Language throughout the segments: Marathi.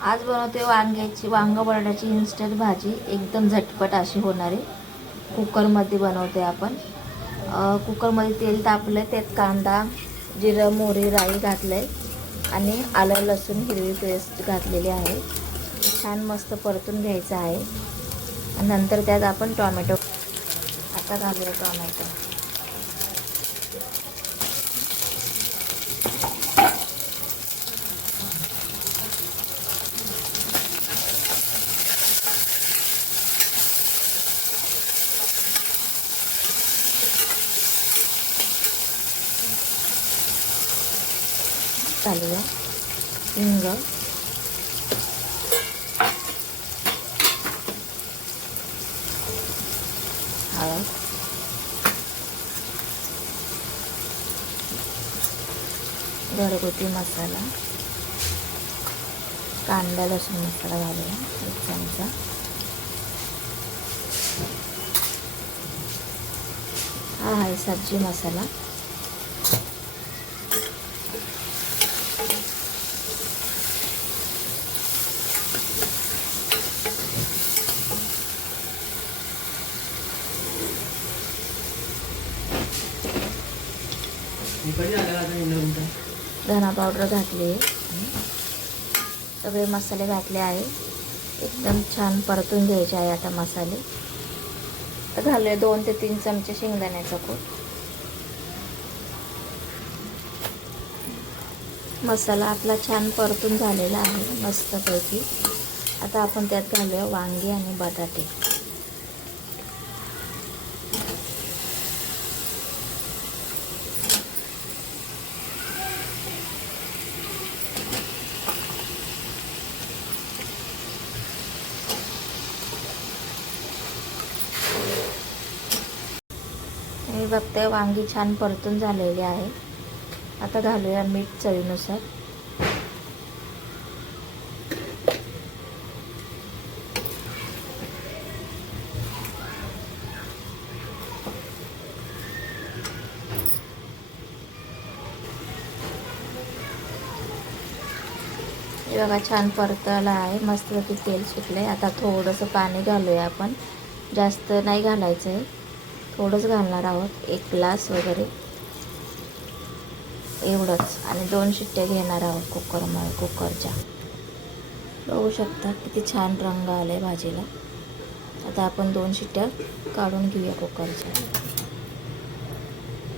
आज बनवते वांग बटाट्याची इन्स्टंट भाजी, एकदम झटपट अशी होणारी. कुकरमध्ये बनवते आपण. कुकरमध्ये तेल तापलं, त्यात कांदा, जिरं, मोहरी, राई घातलंय आणि आलं लसूण हिरवी पेस्ट घातलेली आहे. छान मस्त परतून घ्यायचं आहे. आणि नंतर त्यात आपण टोमॅटो आता घालूया. टोमॅटो घालूया. हिंग, हळद, घरगुती मसाला, कांदा लसूण मसाला घालूया 1 चमचा. हा आहे सब्जी मसाला. धना पावडर घातली आहे. सगळे मसाले घातले आहे. एकदम छान परतून घ्यायचे आहे आता मसाले. तर घालूया 2 ते 3 चमचे शेंगदाण्याचा कूट. मसाला आपला छान परतून झालेला आहे मस्तपैकी. आता आपण त्यात घालूया वांगी आणि बटाटे. मी बघते वांगी छान परतून झालेली आहे. आता घालूया मीठ चवीनुसार. हे बघा छान परतला आहे. मस्तपैकी तेल सुटलं आहे. आता थोडंसं पाणी घालूया आपण. जास्त नाही घालायचं आहे, थोडंच घालणार आहोत. 1 ग्लास वगैरे एवढंच. आणि 2 शिट्ट्या घेणार आहोत कुकरच्या. बघू शकता किती छान रंग आला आहे भाजीला. आता आपण 2 शिट्ट्या काढून घेऊया कुकरच्या.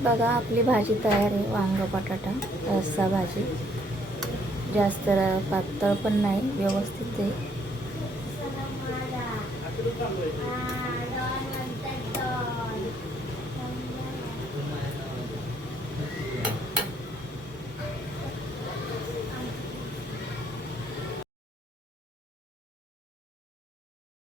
बघा आपली भाजी तयार आहे. वांग बटाटा रस्सा भाजी. जास्त पातळ पण नाही, व्यवस्थित आहे.